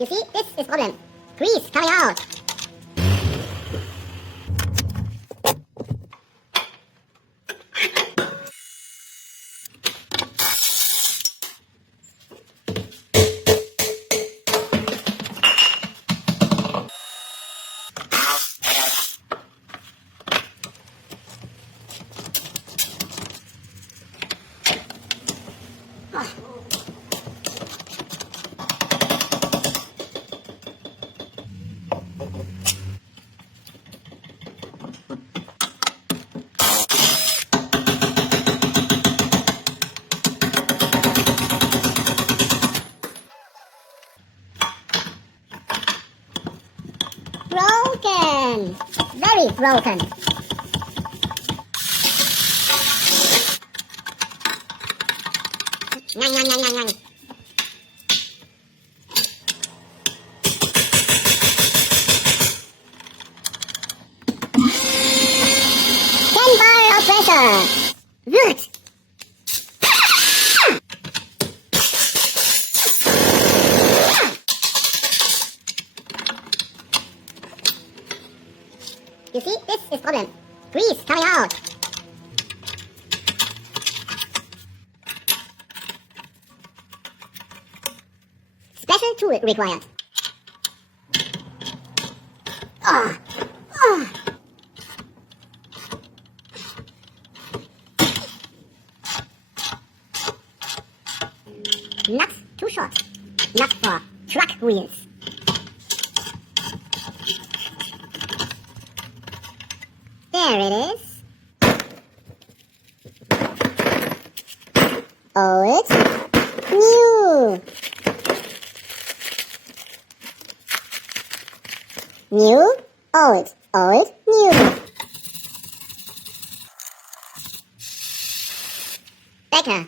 You see, this is problem. Grease coming out. Broken! Very broken. Ngang, ngang, ngang, ngang, ngang. Bar of pressure. Good. You see, this is problem. Grease coming out. Special tool required. Ah, ah. Nuts too short. Nuts for truck wheels. There it is. Old, new. New, old, old, new. Better.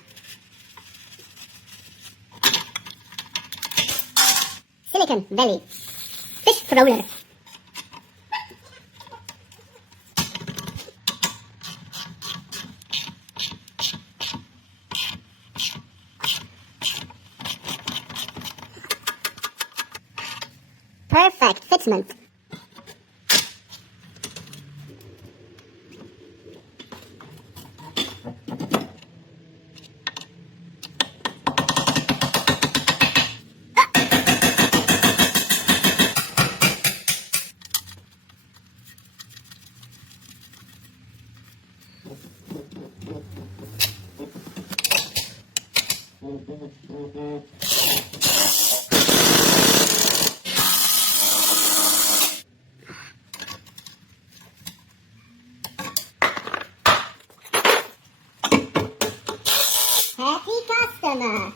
Silicon Valley. Fish roller. Perfect fitment. Happy customer.